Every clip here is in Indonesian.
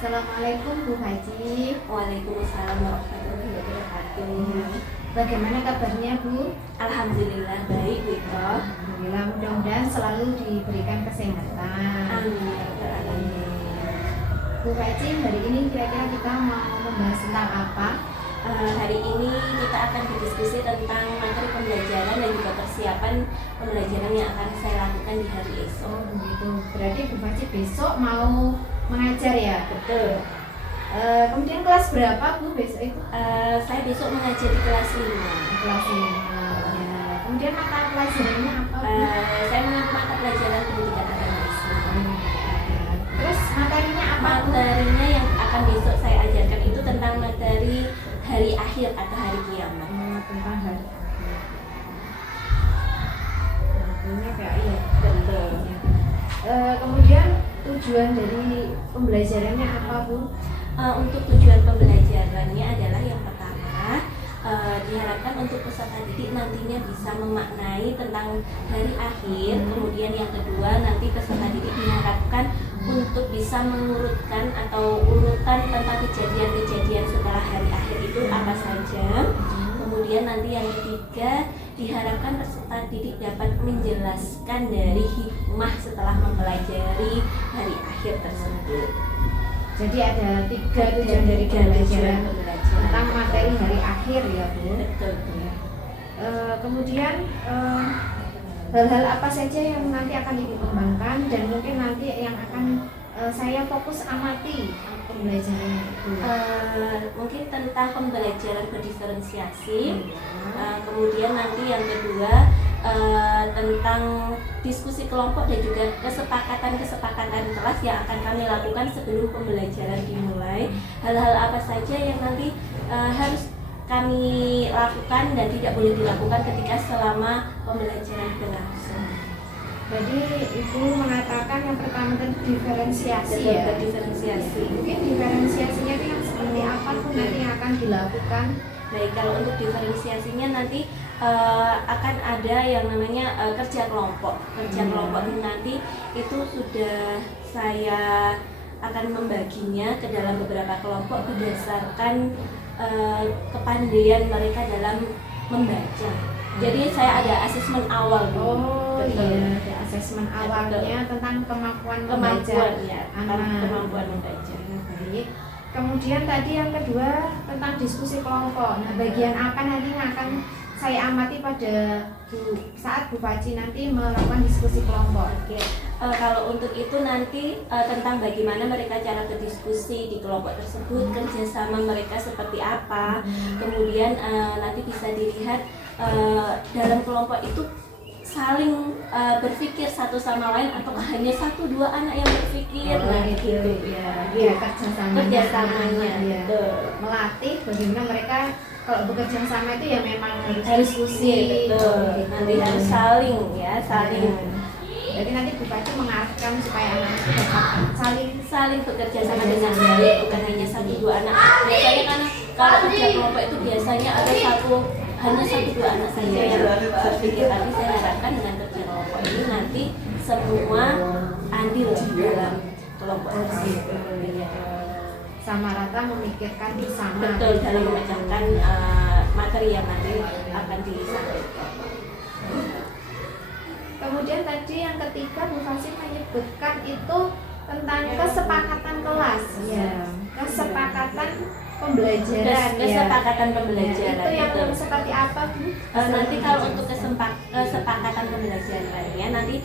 Assalamualaikum Bu Haji. Waalaikumsalam warahmatullahi wabarakatuh. Bagaimana kabarnya Bu? Alhamdulillah baik Bu Ito. Alhamdulillah, mudah-mudahan selalu diberikan kesehatan. Amin ya rabbal alamin. Bu Haji, hari ini kira-kira kita mau membahas tentang apa? Hari ini kita akan berdiskusi tentang materi pembelajaran dan juga persiapan pembelajaran yang akan saya lakukan di hari esok. Oh begitu, berarti Bu Haji besok mau mengajar ya? Betul. Kemudian kelas berapa Bu besok itu? Saya besok mengajar di kelas 5. Kelas 5 ya. Kemudian mata pelajarannya apa Bu? Saya mengambil mata pelajaran pendidikan agama Islam. Terus materinya apa Bu? Materinya yang akan besok saya ajarkan itu tentang materi hari akhir atau hari kiamat. Tentang hari akhir. Artinya kayak iya. Betul. Kemudian tujuan dari pembelajarannya apa Bu? Untuk tujuan pembelajarannya adalah yang pertama diharapkan untuk peserta didik nantinya bisa memaknai tentang hari akhir. Kemudian yang kedua nanti peserta didik diharapkan untuk bisa mengurutkan atau urutan tentang kejadian-kejadian setelah hari akhir itu apa saja. Kemudian nanti yang ketiga diharapkan peserta didik dapat menjelaskan dari hikmah setelah mempelajari hari akhir tersebut. Jadi ada tiga tujuan dari pembelajaran tentang materi hari akhir ya Bu. Betul. Kemudian hal-hal apa saja yang nanti akan dikembangkan dan mungkin nanti yang akan saya fokus amati pembelajarannya itu. Mungkin tentang pembelajaran berdiferensiasi. Kemudian nanti yang kedua tentang diskusi kelompok dan juga kesepakatan kelas yang akan kami lakukan sebelum pembelajaran dimulai. Hal-hal apa saja yang nanti harus kami lakukan dan tidak boleh dilakukan ketika selama pembelajaran berlangsung. Jadi Ibu mengatakan yang pertama tadi diferensiasi ya. Diferensiasi. Mungkin diferensiasinya itu yang seperti apa pun nanti yang akan dilakukan. Baik, kalau untuk diferensiasinya nanti akan ada yang namanya kerja kelompok. Kerja kelompok ini nanti itu sudah saya akan membaginya ke dalam beberapa kelompok berdasarkan kepandaian mereka dalam membaca. Jadi saya ada asesmen awal dulu. Oh iya, ada asesmen awalnya tentang kemampuan membaca ya, anak. kemampuan membaca. Baik. Kemudian tadi yang kedua tentang diskusi kelompok. Nah, bagian apa nanti yang akan saya amati pada saat Bu Faci nanti melakukan diskusi kelompok? Oke. Kalau untuk itu nanti tentang bagaimana mereka cara berdiskusi di kelompok tersebut, kerjasama mereka seperti apa, kemudian nanti bisa dilihat dalam kelompok itu saling berpikir satu sama lain atau hanya satu dua anak yang berpikir. Gitu ya. Iya, kerjasamanya ya. Melatih bagaimana mereka kalau bekerja sama itu ya memang harus diskusi. Betul. Nanti harus saling. Jadi nanti Bu Faci mengarahkan supaya anak itu dapat saling bekerja sama dengan baik, bukan hanya satu dua anak. Biasanya kan kalau kerja kelompok itu biasanya ada hanya satu dua anak saja yang berpikir, tapi saya harapkan dengan kerja kelompok ini nanti semua adil di dalam kelompok tersebut. sama rata memikirkan bersama. Betul, dalam memecahkan materi yang nanti akan disampaikan. Kemudian tadi yang ketiga Bu Faci menyebutkan itu tentang kesepakatan kelas ya. Kesepakatan pembelajaran Kesepakatan pembelajaran. Itu yang betul. seperti apa Bu? Nanti kalau untuk kesepakatan pembelajarannya nanti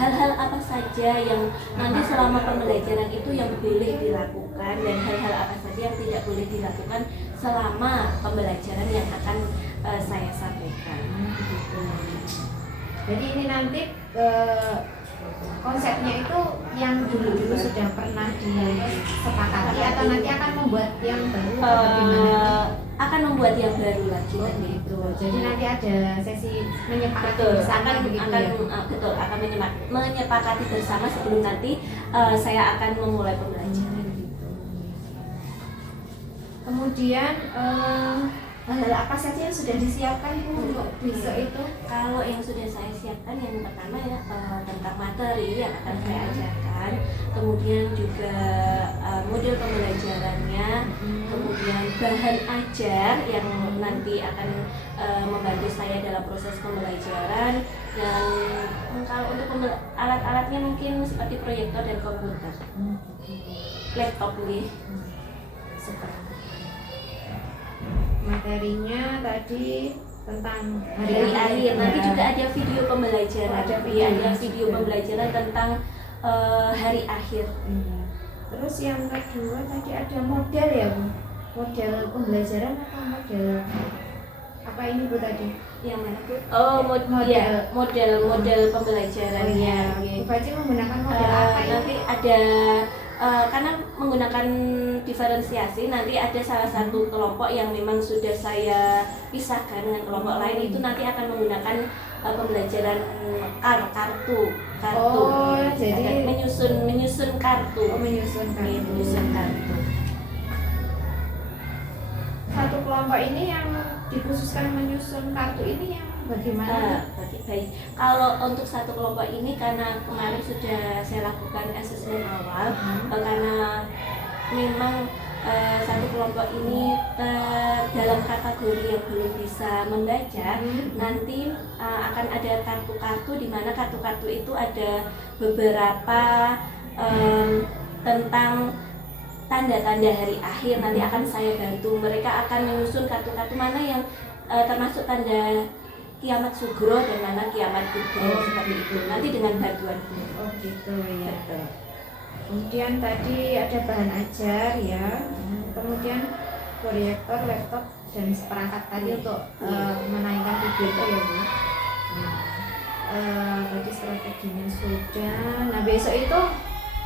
hal-hal apa saja yang nanti selama pembelajaran itu yang boleh dilakukan dan hal-hal apa saja yang tidak boleh dilakukan selama pembelajaran yang akan saya sampaikan. Jadi ini nanti konsepnya itu yang dulu sudah pernah disepakati atau nanti akan membuat yang baru atau bagaimana? Akan membuat yang baru lagi nanti itu. Jadi nanti ada sesi menyepakati betul, bersama begitu betul akan menyepakati bersama sebelum nanti saya akan memulai pembelajaran gitu. Kemudian hal-hal apa saja yang sudah disiapkan Bu untuk besok itu? Kalau yang sudah saya siapkan yang pertama ya tentang materi yang akan saya ajarkan, kemudian juga model pembelajarannya, kemudian bahan ajar yang nanti akan membantu saya dalam proses pembelajaran, dan kalau untuk alat-alatnya mungkin seperti proyektor dan komputer, laptop nih. Materinya tadi tentang Hari akhir, nanti juga ada video pembelajaran, ada video pembelajaran tentang hari akhir. Terus yang kedua tadi ada model ya Bu? Model pembelajaran atau model apa ini Bu tadi? Yang mana Bu? Oh, model pembelajarannya. Bu Faci menggunakan model apa ini? Nanti ada karena menggunakan diferensiasi, nanti ada salah satu kelompok yang memang sudah saya pisahkan dengan kelompok lain, itu nanti akan menggunakan pembelajaran kartu. Oh, jadi menyusun kartu. Menyusun kartu. Satu kelompok ini yang dikhususkan menyusun kartu ini yang bagaimana? Baik. Kalau untuk satu kelompok ini, karena kemarin sudah saya lakukan asesmen awal, karena memang satu kelompok ini dalam kategori yang belum bisa membaca, nanti akan ada kartu-kartu, di mana kartu-kartu itu ada beberapa tentang tanda-tanda hari akhir. Nanti akan saya bantu mereka akan menyusun kartu-kartu mana yang termasuk tanda kiamat sugro dan mana kiamat kubro, seperti itu. Nanti dengan bantuan. Oh gitu ya. Kemudian tadi ada bahan ajar ya. Kemudian proyektor, laptop dan seperangkat tadi untuk menaikkan video itu ya Bu. Tadi strateginya sudah. Nah besok itu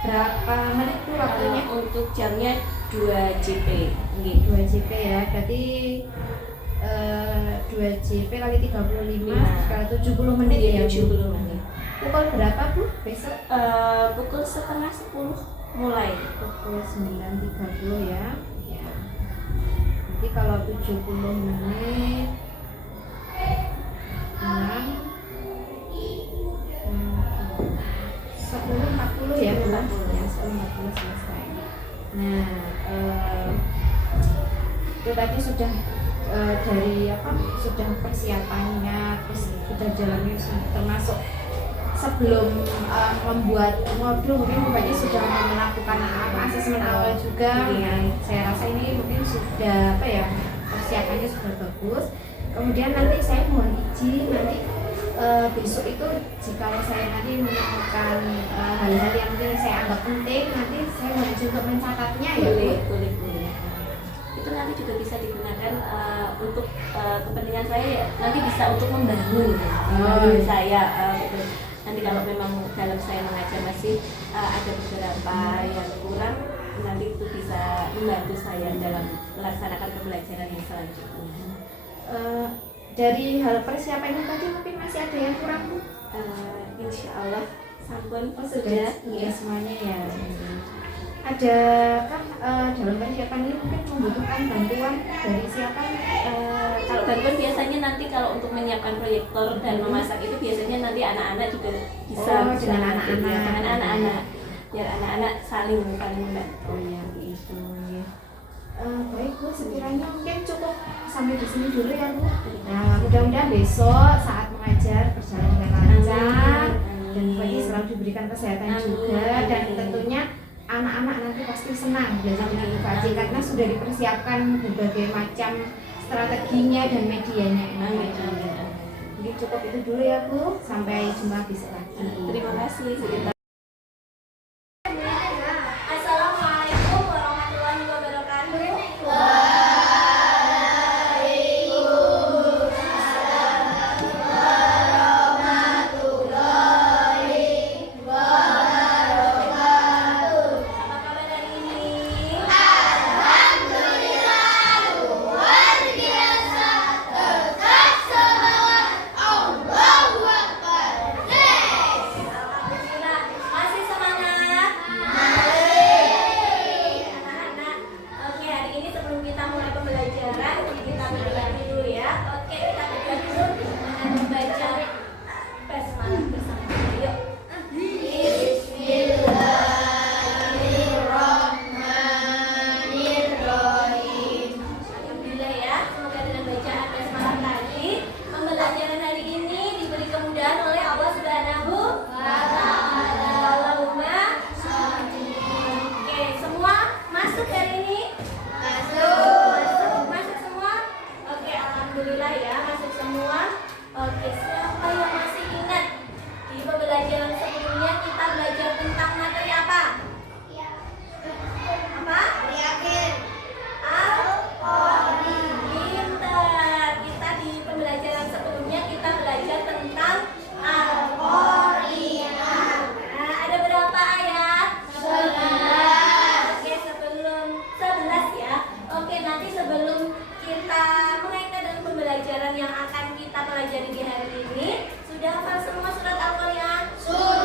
berapa menit Bu waktunya? Untuk jamnya 2 JP. 2 JP ya. Berarti 2 JP kali 35 kali 70 menit ya. 70 menit. Pukul berapa Bu besok? Pukul setengah 10 mulai. Pukul 9.30 ya. Nanti kalau 70 menit 10.40 ya Bu. Ya 10.40 selesai. Nah itu tadi sudah dari sudah persiapannya, terus sudah jalannya, termasuk sebelum membuat modul mungkin Bupati sudah melakukan asesmen awal juga. Saya rasa ini mungkin sudah persiapannya sudah bagus. Kemudian nanti saya mohon izin nanti besok itu jika saya nanti menemukan hal-hal yang mungkin saya anggap penting, nanti saya mohon izin untuk mencatatnya ya. Boleh. Itu nanti juga bisa digunakan untuk kepentingan saya, nanti bisa untuk membangun saya. Nanti kalau memang dalam saya mengajar masih ada beberapa yang kurang, nanti itu bisa membantu saya dalam melaksanakan pembelajaran yang selanjutnya. Dari hal persiapan ini tadi mungkin masih ada yang kurang Bu? Insya Allah sampun sudah ya semuanya ya. Adakah dalam persiapan ini mungkin membutuhkan bantuan dari siapa? Kalau bantuan biasanya nanti kalau untuk menyiapkan proyektor dan memasak itu biasanya nanti anak-anak juga bisa dengan anak-anak biar anak-anak saling membantu. Oh ya itu ya. Baik Bu, sekiranya mungkin cukup sampai di sini dulu ya Bu. Nah mudah-mudahan besok saat mengajar berjalan dengan lancar dan bagi selalu diberikan kesehatan juga, dan tentunya anak-anak nanti pasti senang belajar dengan Bu Faci karena sudah dipersiapkan berbagai macam strateginya dan medianya. Jadi cukup itu dulu ya Bu, sampai jumpa besok lagi. Terima kasih. Assalamualaikum warahmatullahi wabarakatuh. pembelajaran sebelumnya kita belajar tentang materi apa? Apa? Yakin. Pintar. Kita di pembelajaran sebelumnya kita belajar tentang Al-Qari'ah. Nah, ada berapa ayat? 11. Oke, sebelum 11 ya. Oke, nanti sebelum kita mengaitkan dengan pembelajaran yang akan kita pelajari di hari ini, sudah hafal semua surat Al-Qari'ah? Sudah.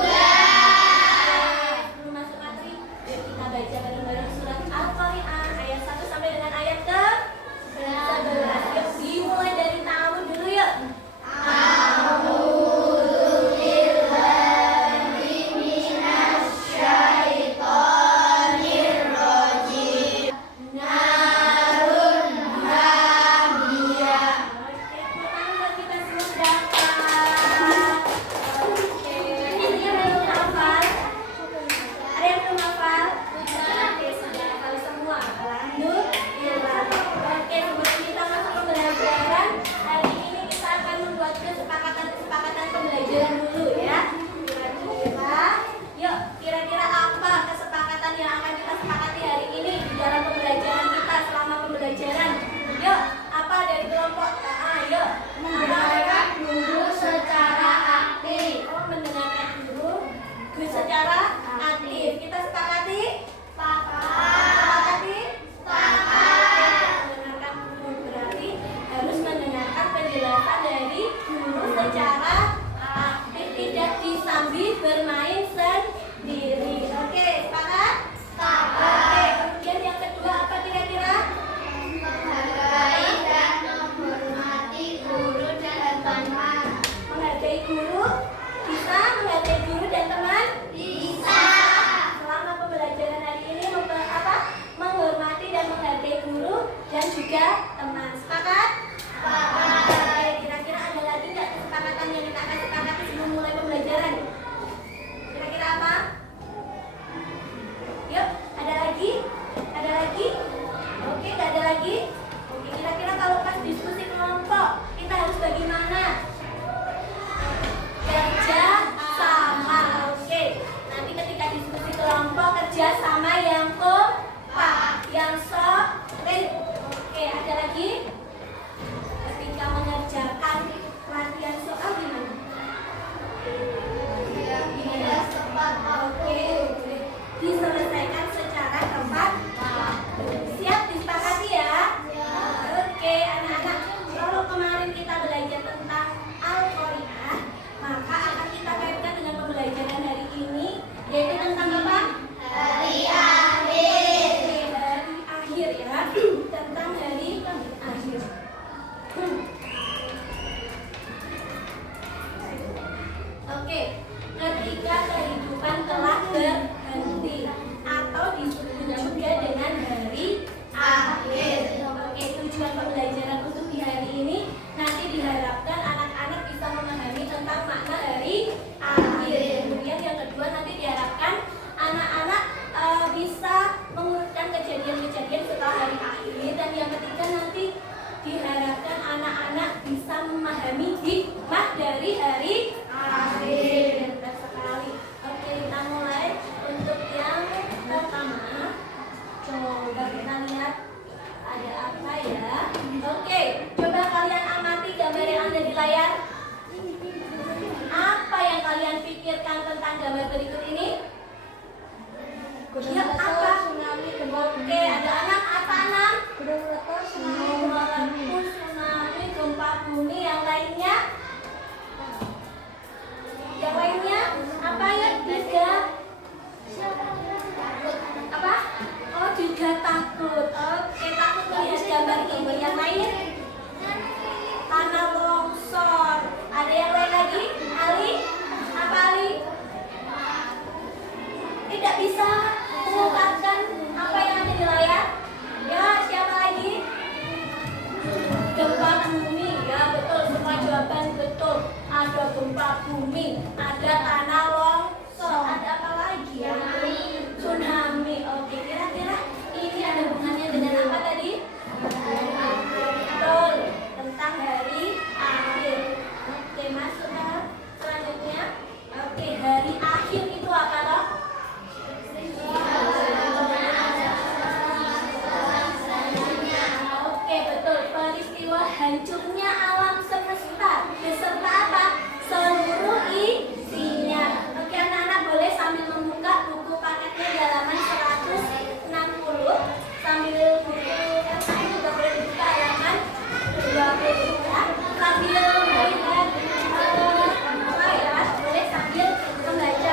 hari akhir itu apa toh? Oke, betul. Peristiwa hancurnya alam semesta beserta apa? Seluruh isinya. Oke, anak-anak boleh sambil membuka buku paketnya di halaman 160. Sambil buku LKM juga boleh dibuka halaman 20 sambil melihat apa ya, boleh sambil membaca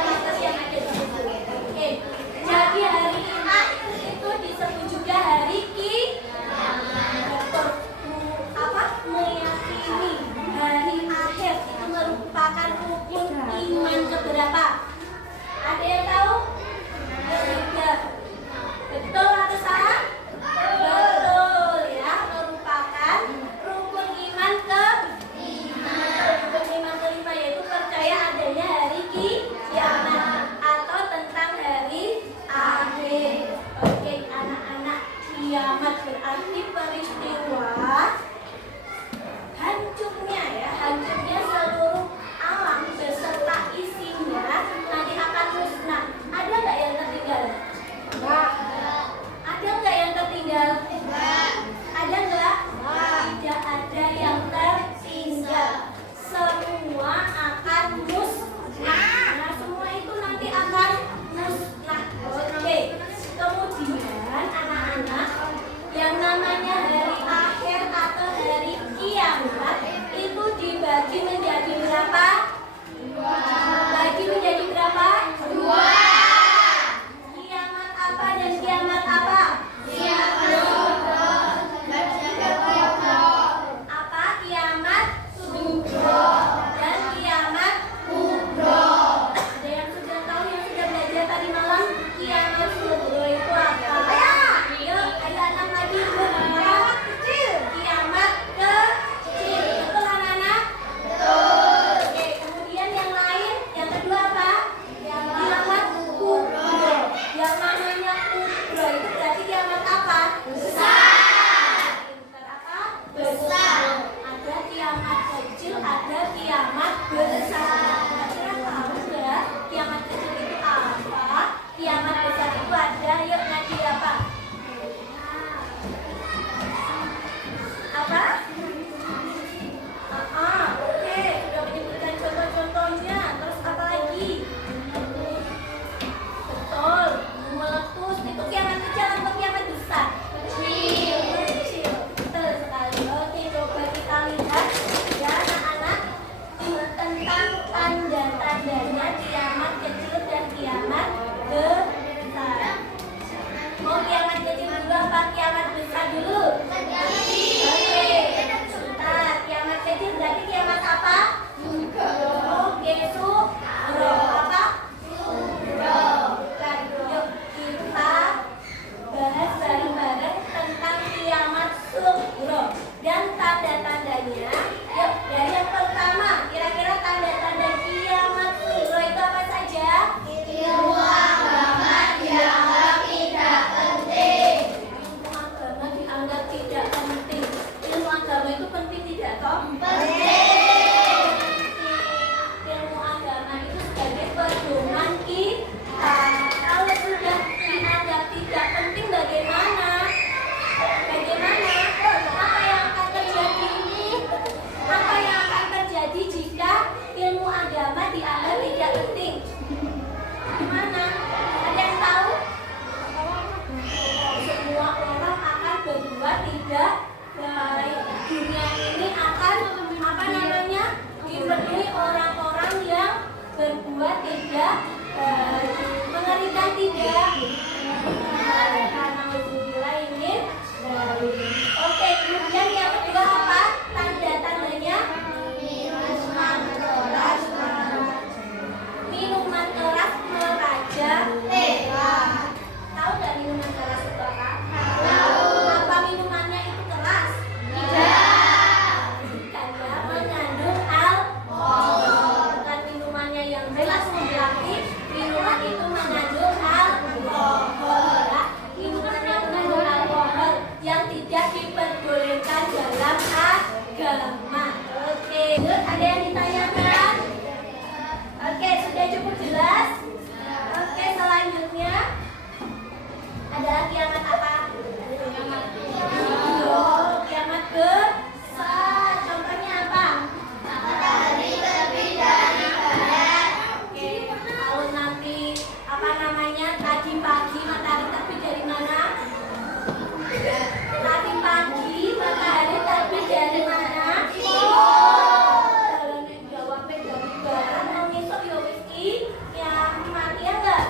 kiamat, ya enggak?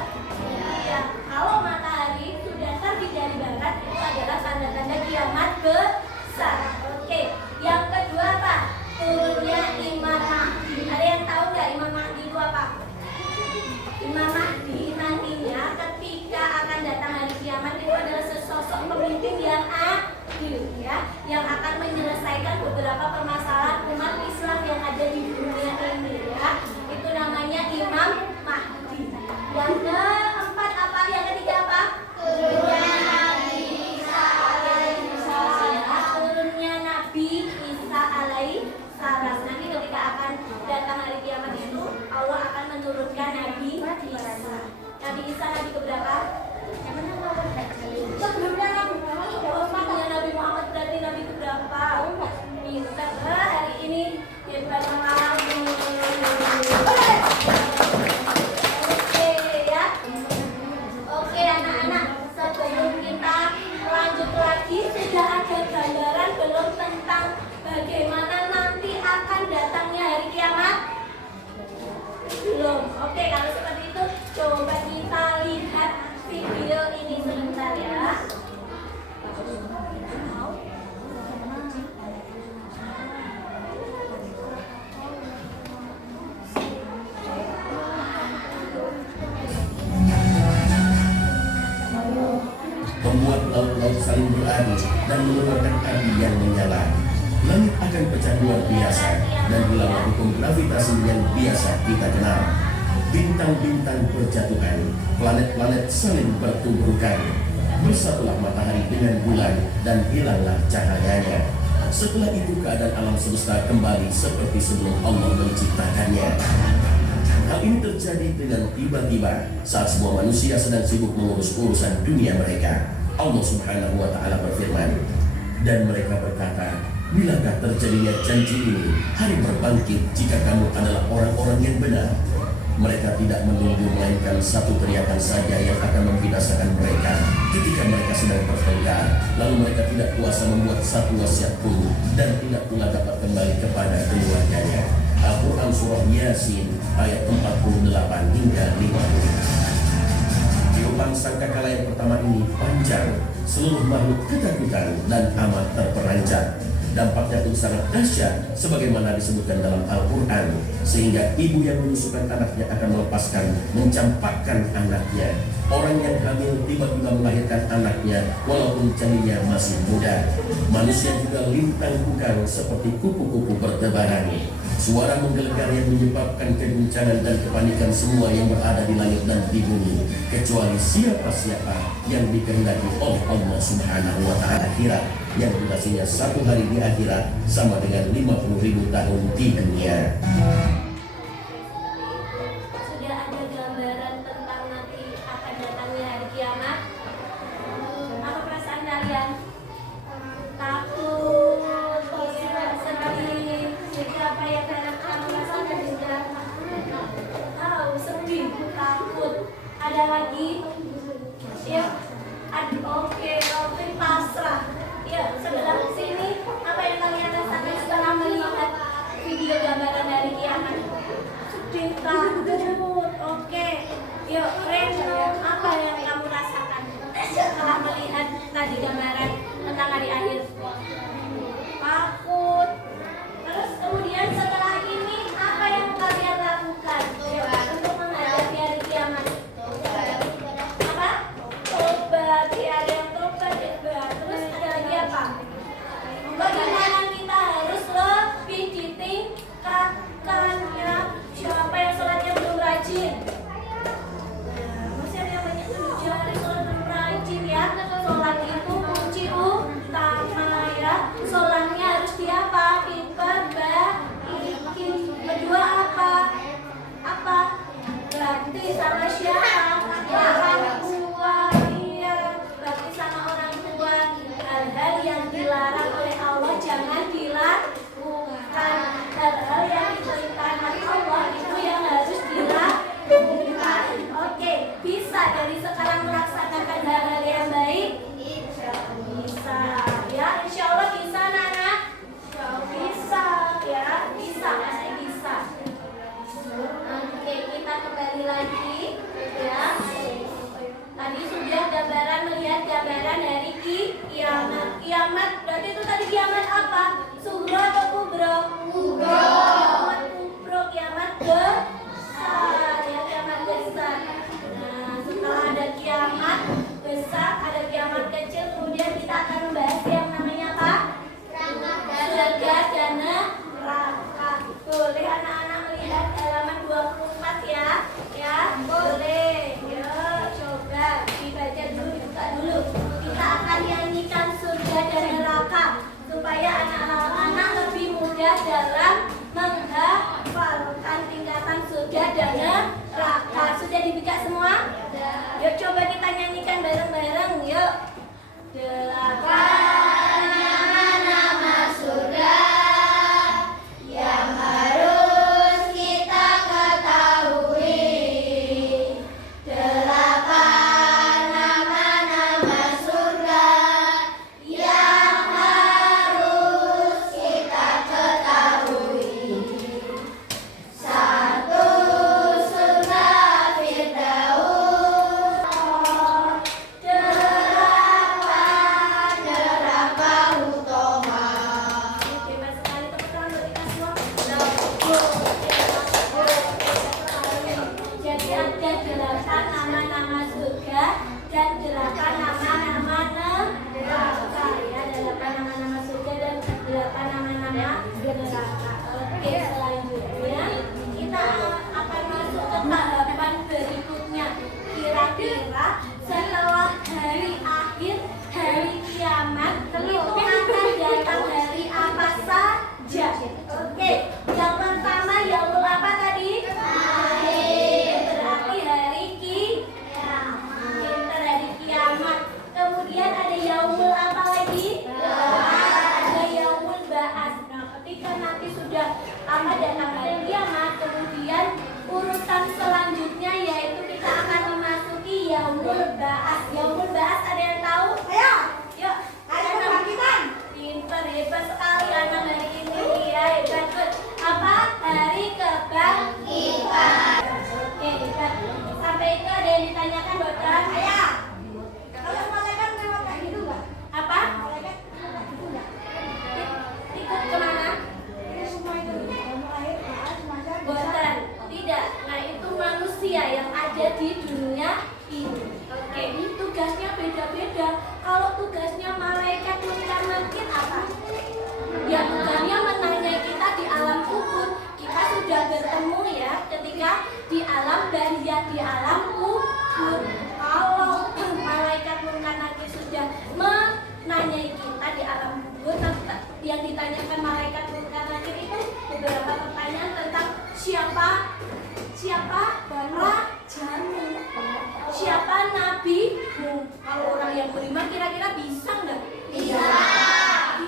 Iya. Kalau matahari sudah terbit dari barat itu adalah tanda-tanda kiamat besar. Oke. Yang kedua apa? Turunnya Imam Mahdi. Ada yang tahu nggak Imam Mahdi itu apa? Imam Mahdi nantinya ketika akan datang hari kiamat itu adalah sesosok pemimpin yang adil, ya, yang akan menyelesaikan beberapa permasalahan umat Islam yang ada di dunia ini, ya. Itu namanya Imam Mahdi. Yang keempat apa? Yang ketiga apa? Turunnya Nabi Isa alaihi salam. Turunnya Nabi Isa alaihi salam. Nanti ketika akan datang hari kiamat itu Allah akan menurunkan Nabi Isa. Nabi Isa nabi keberapa? Sebelumnya Nabi Muhammad. Sebelumnya Nabi Muhammad berarti nabi keberapa? Pintar hari ini ya bukan malam. Oke ya. Oke anak-anak, sebelum kita lanjut lagi, sudah ada gambaran belum tentang bagaimana nanti akan datangnya hari kiamat? Belum. Oke, kalau seperti itu coba kita lihat video ini sebentar ya. Membuat laut-laut saling beradu dan mengeluarkan api yang menyala. Langit akan pecah luar biasa dan hilang hukum gravitasi yang biasa kita kenal. Bintang-bintang berjatuhan, planet-planet saling bertuburkan. Bersatulah matahari dengan bulan dan hilanglah cahayanya. Setelah itu keadaan alam semesta kembali seperti sebelum Allah menciptakannya. Hal ini terjadi dengan tiba-tiba saat semua manusia sedang sibuk mengurus urusan dunia mereka. Allah Subhanahu wa Ta'ala berfirman, dan mereka berkata, bilakah terjadinya janji ini, hari berbangkit jika kamu adalah orang-orang yang benar. Mereka tidak menunggu melainkan satu teriakan saja yang akan membinasakan mereka ketika mereka sedang bertengkar. Lalu mereka tidak kuasa membuat satu wasiat pun dan tidak pula dapat kembali kepada keluarganya. Al-Quran Surah Yasin ayat 48 hingga 50. Tiupan sangkakala yang pertama ini panjang, seluruh makhluk ketakutan dan amat terperanjat. Dampaknya pun sangat dahsyat sebagaimana disebutkan dalam Al-Quran, sehingga ibu yang menyusukan anaknya akan melepaskan, mencampakkan anaknya. Orang yang hamil tiba-tiba melahirkan anaknya walaupun janinnya masih muda. Manusia juga lintang kukang seperti kupu-kupu bertebaran. Suara menggelegar yang menyebabkan keguncangan dan kepanikan semua yang berada di langit dan di bumi, kecuali siapa-siapa yang dikehendaki oleh Allah Subhanahu wa Ta'ala akhirat, yang durasinya satu hari di akhirat sama dengan 50.000 tahun di dunia. Sudah ada gambaran tentang nanti akan datangnya hari kiamat. Apa perasaan kalian? Takut, sedih, siapa yang kamu rasakan juga? Tahu, sedih, takut. Ada lagi? Ya, oke, pasrah. Ya, sebelah sini apa yang kalian rasakan setelah melihat video gambaran dari kiamat? Sedih, takut. Oke. Yuk, Reno, apa yang kamu rasakan setelah melihat tadi gambaran tentang hari akhir? Takut. Terus kemudian setelah ini apa yang kalian lakukan untuk menghadapi hari kiamat? Apa? Tobat. Ada yang tobat, terus ada lagi apa? Bagaimana kita harus lebih ditingkatkan, ya? Siapa yang sholatnya belum rajin? Masih ada yang banyak jari sholat belum rajin, ya? Sholat itu kunci utama, ya. Sholatnya harus diapa? Diperbaiki. Kedua apa? Bakti sama siapa? Orang tua. Iya, bakti sama orang tua. Hal-hal yang dilarang oleh Allah jangan dilakukan. Hal-hal yang diperintahkan Allah itu yang harus dilakukan. Oke, bisa dari sekarang melaksanakan hal-hal yang baik? Bisa, ya. Insya Allah bisa, Nana. Bisa, ya. Bisa, bisa. Oke, kita kembali lagi. gambaran dari kiamat. Kiamat berarti itu tadi kiamat apa? Sugro atau kubro? Kubro. Kiamat kubro, kiamat besar ya, kiamat besar. Nah, setelah ada kiamat besar, ada kiamat kecil, kemudian kita akan membahas yang namanya apa? Surga dan neraka. Boleh anak-anak melihat halaman 24 ya? Ya, boleh. Yuk, coba dibaca dulu, dibuka dulu. Kita akan nyanyikan surga dan neraka supaya anak-anak lebih mudah dalam menghafalkan tingkatan surga dan neraka. Sudah dibuka semua? Yuk coba kita nyanyikan bareng-bareng. Yuk. Delapan nama-nama surga yang harus kita ketahui. Delapan nama-nama surga yang harus kita ketahui. Satu, surga Firdaus. Delapan, neraka utama. Bebas sekali, tepuk tangan buat kita semua. Jadi ada 8 nama-nama surga dan 8 nama-nama neraka ya, 8 nama-nama surga dan 8 nama-nama neraka. Oke, selanjutnya kita akan masuk ke tahapan berikutnya. Kira-kira setelah hari akhir, hari kiamat, itu akan datang hari apa saja? Oke, yang pertama yaumul apa tadi? Berarti hari kiamat. Hari kiamat. Kemudian ada yaumul apa lagi? Ada yaumul ba'ats. Nah, ketika nanti sudah apa datang hari kiamat, kemudian urutan selanjutnya yaitu kita akan memasuki yaumul ba'ats. Yaumul ba'ats ada yang tahu? Ayo, yuk. Hari kebangkitan. Pinter, hebat sekali anak hari ini ya, hebat. Apa? Hari kebangkitan. Oke, hebat. Sampai itu ada yang ditanyakan buat saya. Kalau malaikat lewat kayak gitu nggak? Apa? Malaikat lewat gitu nggak? Ikut kemana? Bosan, tidak. Nah itu manusia yang ada di dunia ini. Oke, tugasnya beda-beda. Kalau tugasnya malaikat munkar nakir apa? Ya tugasnya menanyai kita di alam kubur. Kita sudah bertemu ya ketika di alam barzah, di alam kubur. Kalau malaikat munkar nakir sudah menanyai kita di alam kubur, yang ditanyakan malaikat munkar nakir itu beberapa pertanyaan tentang siapa rajamu, siapa nabimu. Kalau orang yang beriman kira-kira bisa nggak?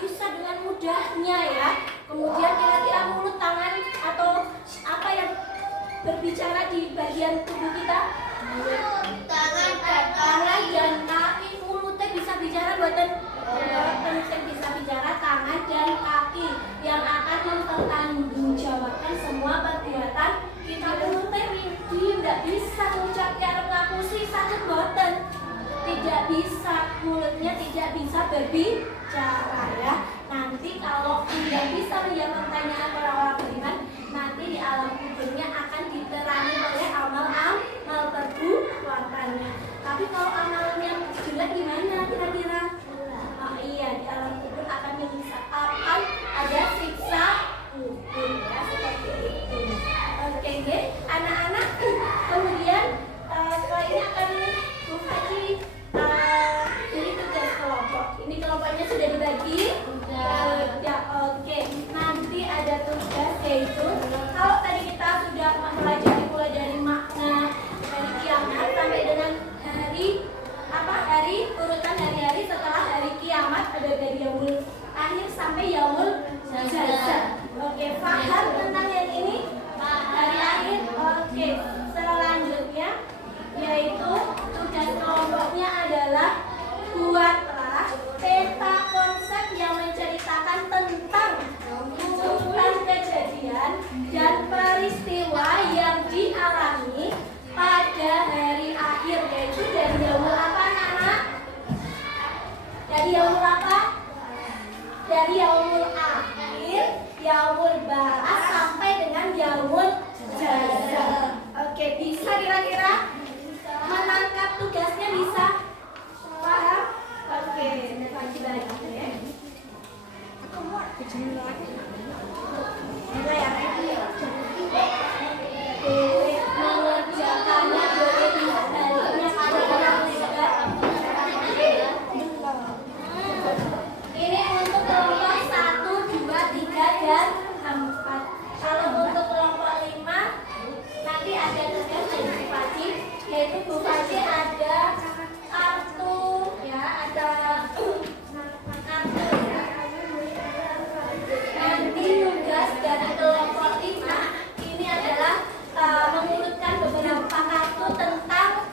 Bisa dengan mudahnya ya. Kemudian kira-kira mulut, tangan atau apa yang berbicara di bagian tubuh kita? Tangan dan kaki. Mulutnya bisa bicara buatan bisa bicara tangan dan kaki yang akan mempertanggungjawabkan semua perbuatan kita. Mulutnya tidak bisa mengucapkan ngapusi sakit boten, tidak bisa, mulutnya tidak bisa berbicara ya. Nanti kalau tidak bisa menjawab pertanyaan orang-orang beriman, nanti di alam kuburnya akan diterangi oleh amal perbuatannya. Tapi kalau amalnya jelek gimana kira-kira? Oh iya, di alam kubur akan ada siksa kubur ya, seperti itu. Oke deh, anak-anak. Kemudian setelah ini akan Bu Haji jadi tugas kelompok. Ini kelompoknya sudah dibagi? Sudah. Oke. Nanti ada tugas yaitu kalau tadi kita sudah mempelajari mulai dari yaitu Bu Faji ada kartu ya, ada kartu ya. Nanti tugas dari kelompok 5 ini adalah mengurutkan beberapa kartu tentang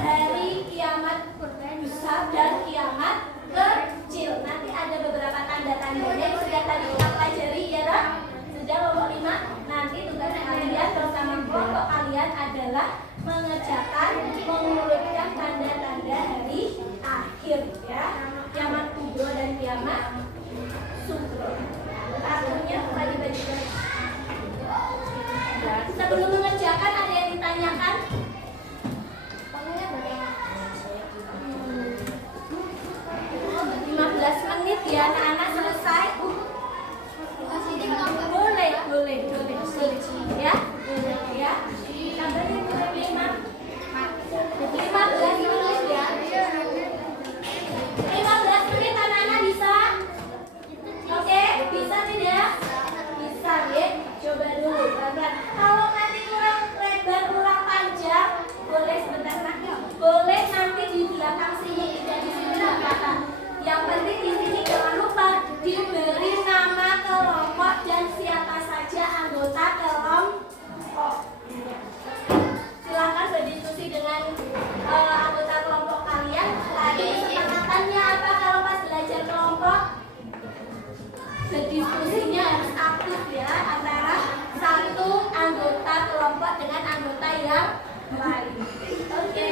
hari kiamat besar dan kiamat kecil. Nanti ada beberapa tanda-tandanya yang sudah tadi kita pelajari ya lah. Sudah kelompok 5. Nanti tugas kalian bersama kelompok kalian adalah mengerjakan mengurutkan tanda-tanda hari akhir ya. Kiamat kubro dan kiamat sugro. Kartunya bukan dibagi-bagi. Sebelum mengerjakan ada yang ditanyakan? 15 menit ya anak-anak selesai. Boleh ya, ya. Kabarnya 15 menit ya. 15 menit anak-anak bisa? Oke, bisa tidak? Bisa ya. Coba dulu pelan-pelan. Kalau nanti kurang lebar, kurang panjang, boleh sebentar lagi. Boleh nanti di belakang sini, tidak di sini nggak apa-apa. Yang penting di sini jangan lupa diberi nama kelompok dan siapa saja anggota kelompok. Silakan berdiskusi dengan anggota kelompok kalian. Tadi kesepakatannya apa kalau pas belajar kelompok? Berdiskusinya harus aktif ya antara satu anggota kelompok dengan anggota yang lain. Oke.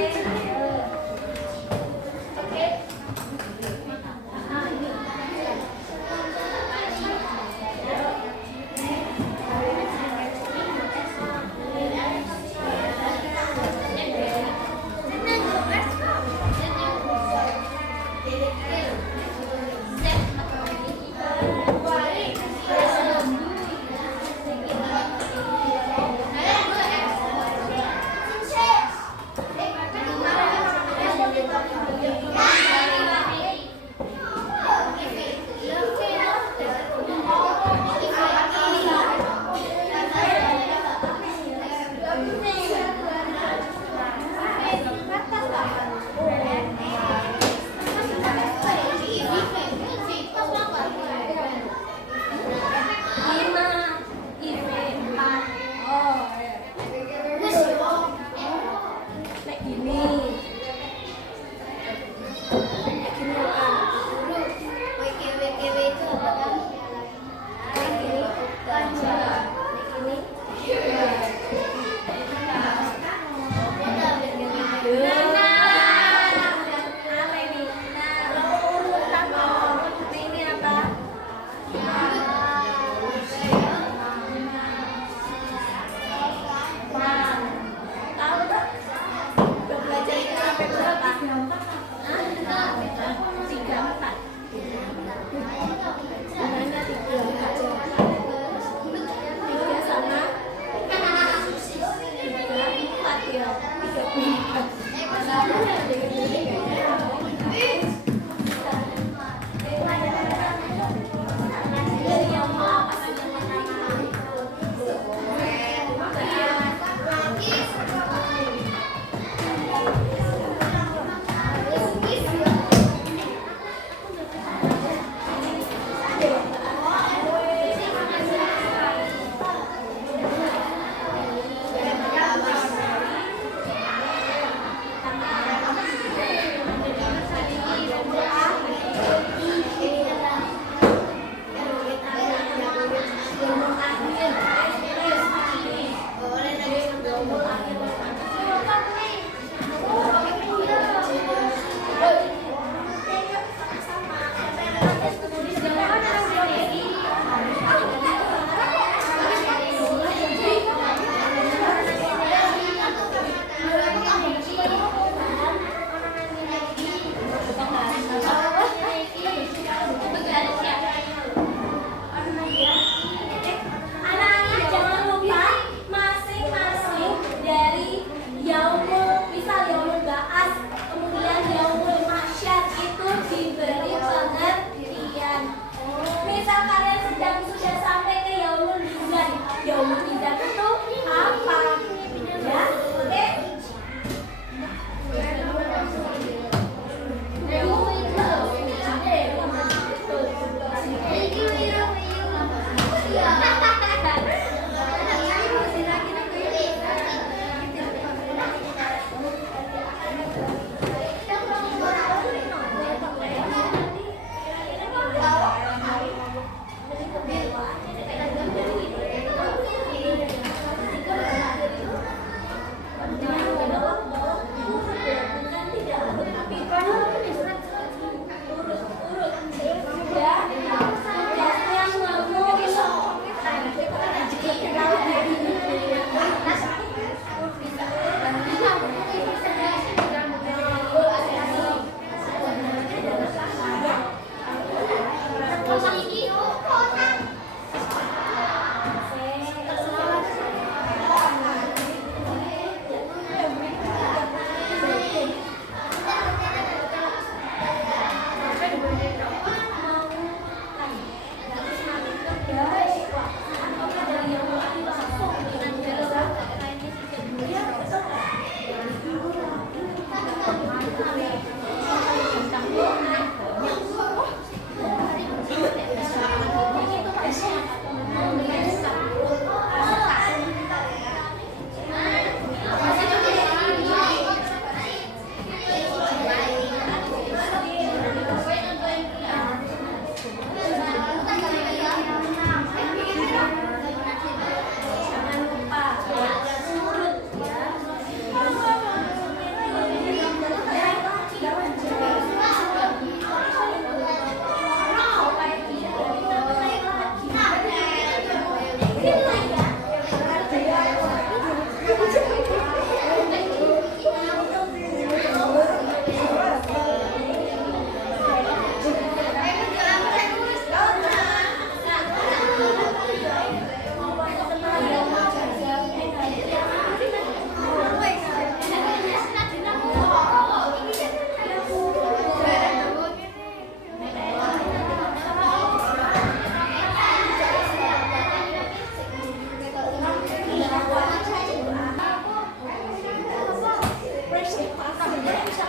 Halo.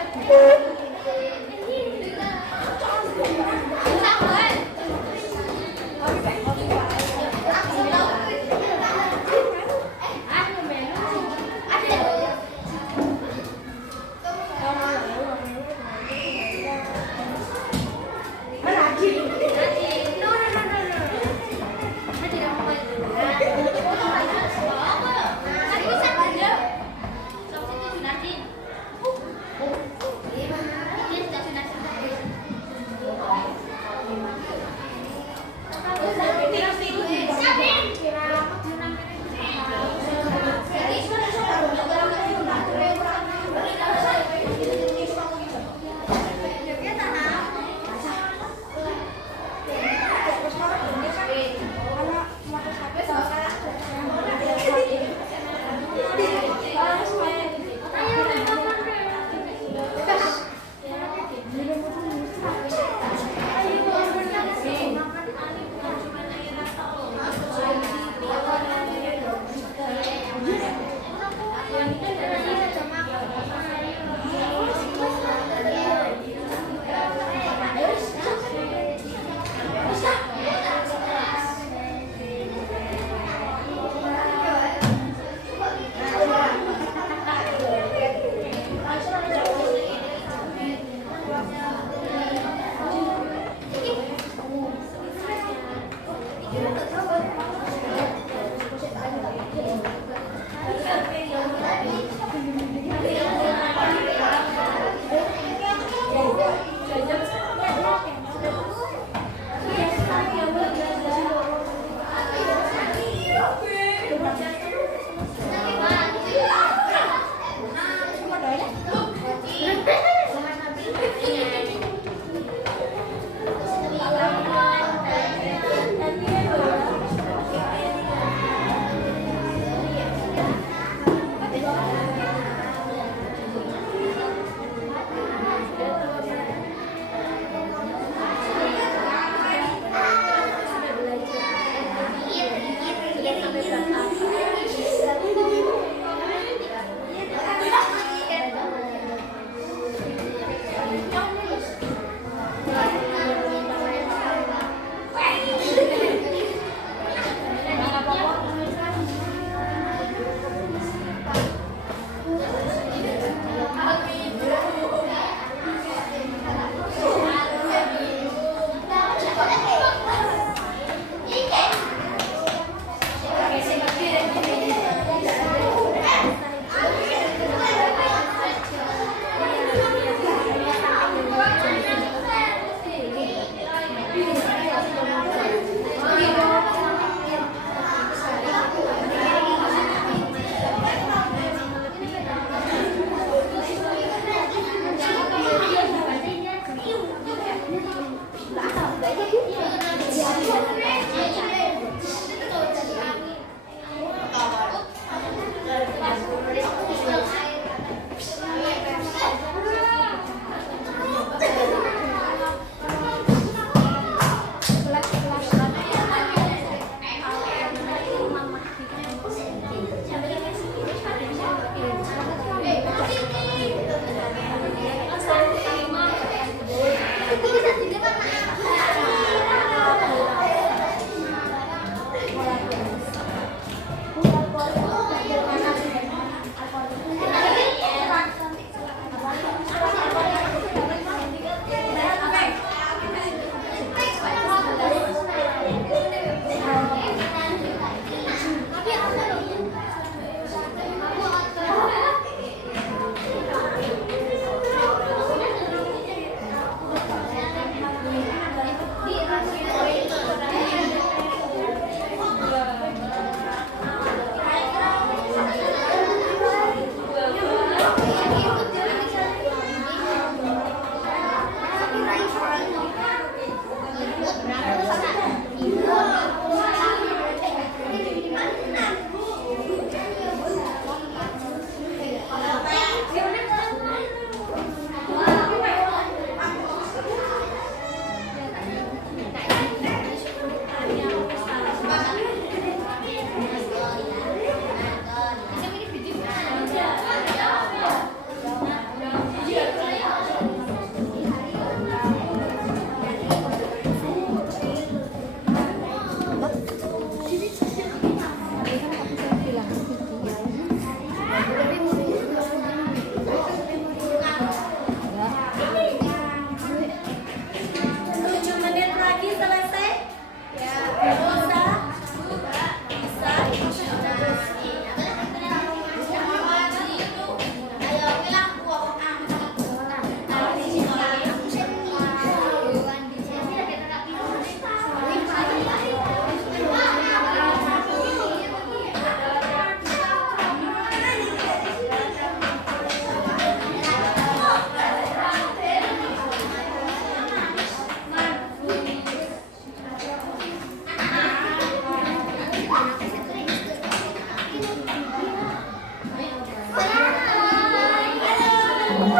Terawasi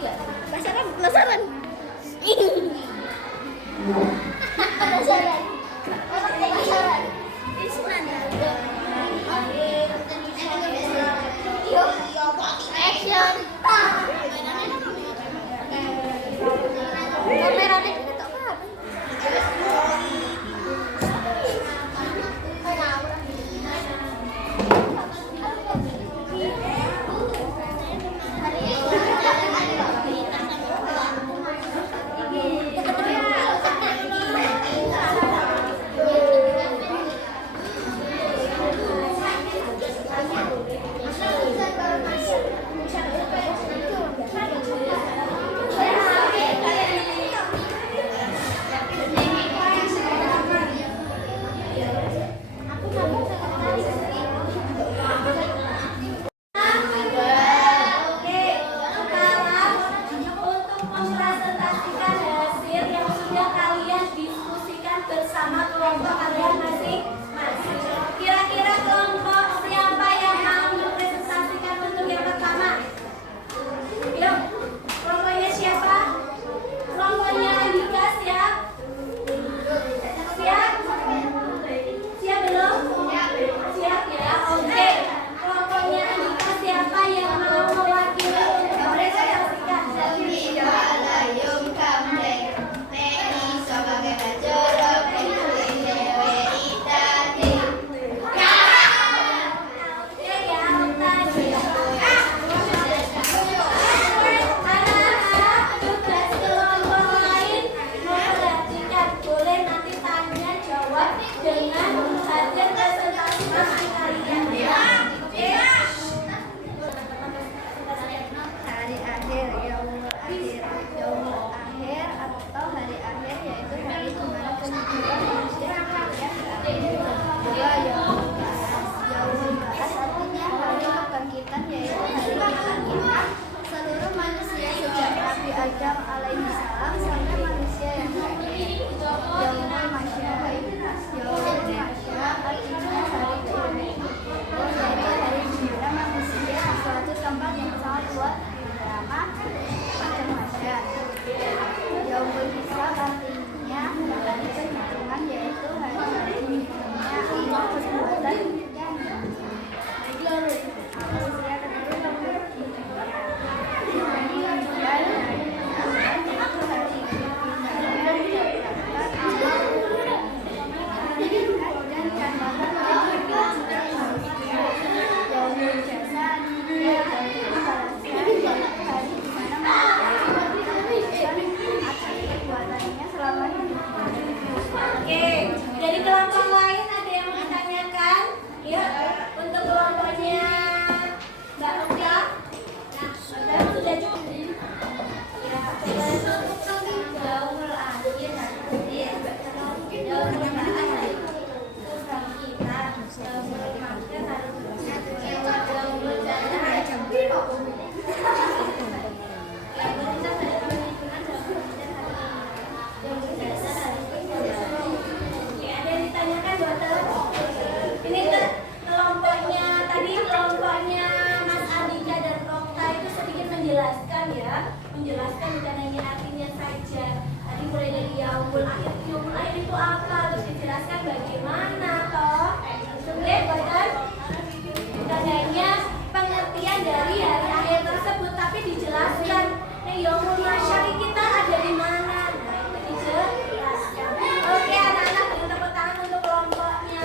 gak? Penasaran? Penasaran? Penasaran? Penasaran? Action! Kameranya kita apa? Bersama kelompok kalian masing-masing. Kira-kira kelompok siapa yang mau mempresentasikan untuk yang pertama? Yuk, kelompoknya siapa? Kelompoknya Andika siap? Siap? Siap belum? Siap ya, oke. Kelompoknya Andika siapa yang mau mewakili untuk mempresentasikan? Seluruh manusia sejak Nabi Adam alaihissalam sampai manusia yang terakhir. Yaumul Masyar. Yaumul Masyar artinya hari kehidupan. Yaitu hari di mana manusia di suatu tempat yang sangat luas bernama Padang Masyar. Yaumul Hisab artinya hari perhitungan, yaitu hari dihitungnya amal perbuatan manusia Oke, dari kelompok lain ada yang mau ditanyakan? Ya, untuk kelompoknya Mbak Oka. Nah, sudah cukup. Ya, Yaumul Akhir nanti Yaumul Akhir kita Yaumul Makan Yaumul ada yang ditanyakan dokter? Ini kelompoknya tadi, kelompoknya Mas Andika dan Okta itu sedikit menjelaskan ya, menjelaskan bukan hanya artinya saja. Tadi mulai dari Yaumul Akhir itu apa, terus dijelaskan bagaimana toh. Oke, bukan? Bukan hanya pengertian dari hari akhir tersebut, tapi dijelaskan Yaumul Masyar kita ada di mana. Dijelaskan. Oke, anak-anak beri tepuk tangan untuk kelompoknya.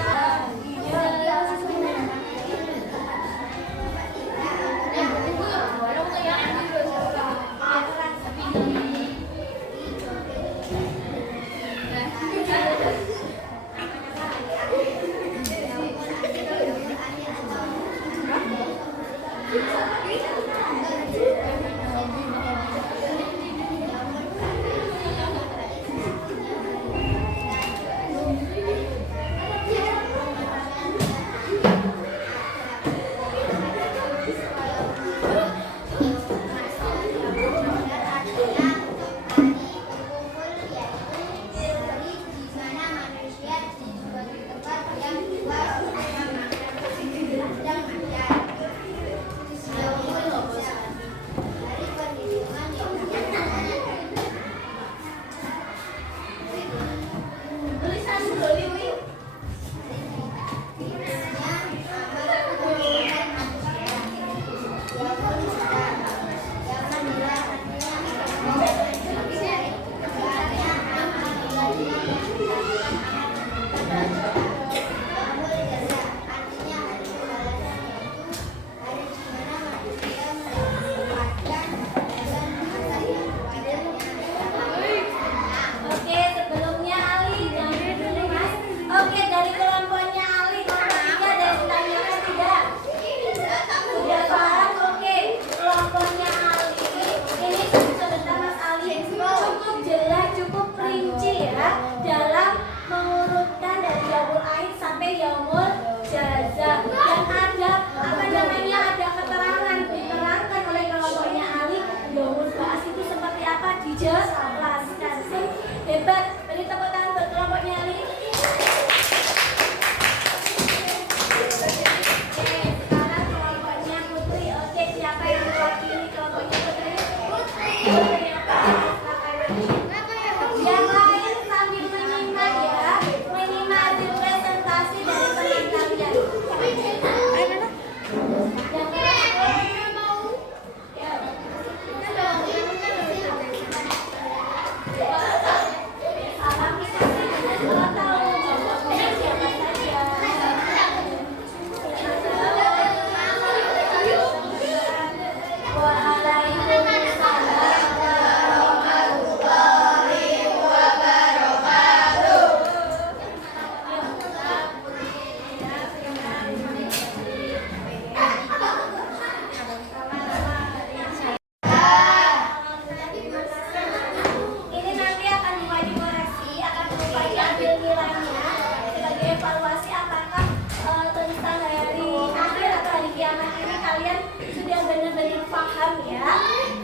paham ya,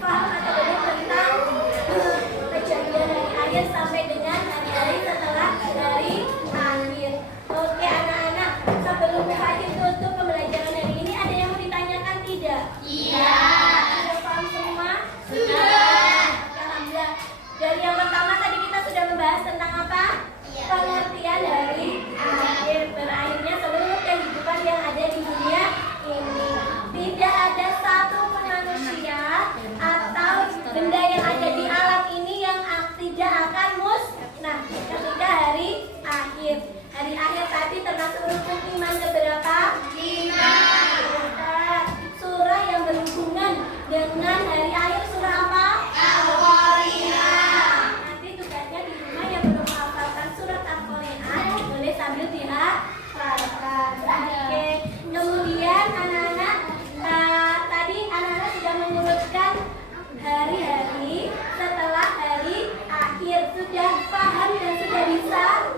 paham atau belum tentang kejadian dari akhir sampai dengan hari setelah dari akhir. Oke anak-anak, sebelum Haji tutup pembelajaran hari ini, ada yang mau ditanyakan tidak? Iya. Sudah paham semua? Sudah. Alhamdulillah. Dari yang pertama tadi kita sudah membahas tentang apa? Pengertian dari akhir, berakhirnya seluruh kehidupan yang ada di dunia ini. Tidak ada satu pun manusia atau benda yang ada di alam ini yang tidak akan musnah ketika hari akhir. Hari akhir tadi termasuk rukun iman keberapa? 5. Surah yang berhubungan dengan hari akhir surah apa? Al-Qari'ah. Nanti tugasnya di rumah yang belum menghafalkan surat Al-Qari'ah boleh sambil dihafalkan. Oke. Kemudian anak-anak tadi anak-anak sudah mengurutkan hari-hari setelah hari akhir. Sudah paham dan sudah bisa?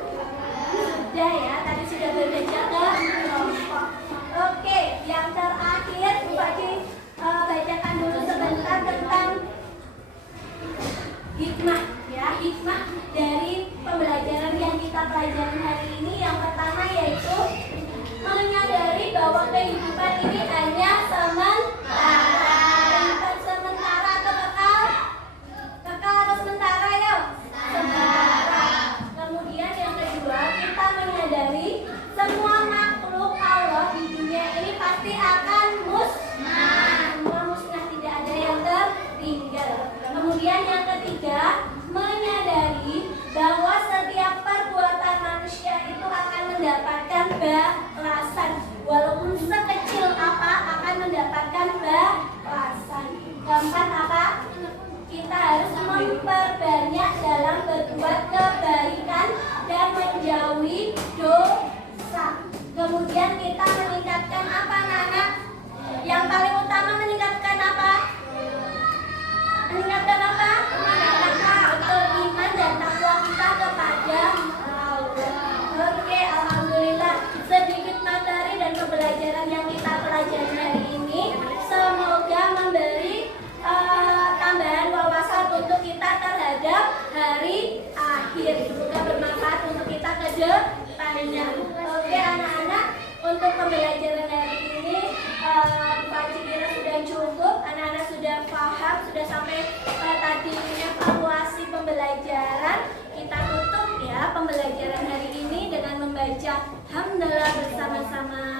Sudah ya, tadi sudah bekerja ke kelompok. Oke, yang terakhir Bupati bacakan dulu sebentar tentang hikmah ya, hikmah dari pembelajaran yang kita pelajari hari ini. Yang pertama yaitu menyadari bahwa kehidupan ini hanya sementara. Kehidupan sementara atau kekal? Kekal atau sementara ya? Sementara. Kemudian yang kedua, kita menyadari semua makhluk Allah di dunia ini pasti akan musnah. Semua musnah, tidak ada yang tertinggal. Kemudian yang ketiga, menyadari bahwa setiap perbuatan manusia itu akan mendapatkan balasan. Walaupun sekecil apa akan mendapatkan balasan. Keempat apa? Kita harus memperbanyak dalam berbuat kebaikan dan menjauhi dosa. Kemudian kita meningkatkan apa anak-anak? Yang paling utama meningkatkan apa? Meningkatkan apa? Meningkatkan betul iman dan takwa kita kepada Allah. Oke, alhamdulillah sedikit materi dan pembelajaran yang kita pelajari hari ini semoga memberi tambahan wawasan untuk kita terhadap hari akhir. Semoga bermanfaat untuk kita ke depannya. Oke anak-anak, untuk pembelajaran hari ini Pak Cikira sudah cukup. Anak-anak sudah paham, sudah sampai tadi evaluasi pembelajaran. Kita tutup ya pembelajaran hari ini dengan membaca hamdalah bersama-sama.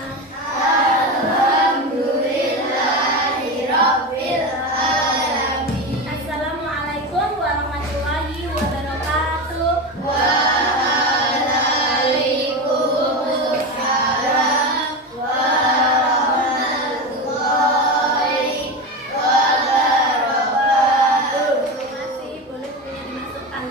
Alhamdulillahirabbil alamin. Assalamualaikum warahmatullahi wabarakatuh. Waalaikumsalam warahmatullahi wabarakatuh. Masih boleh dimasukkan.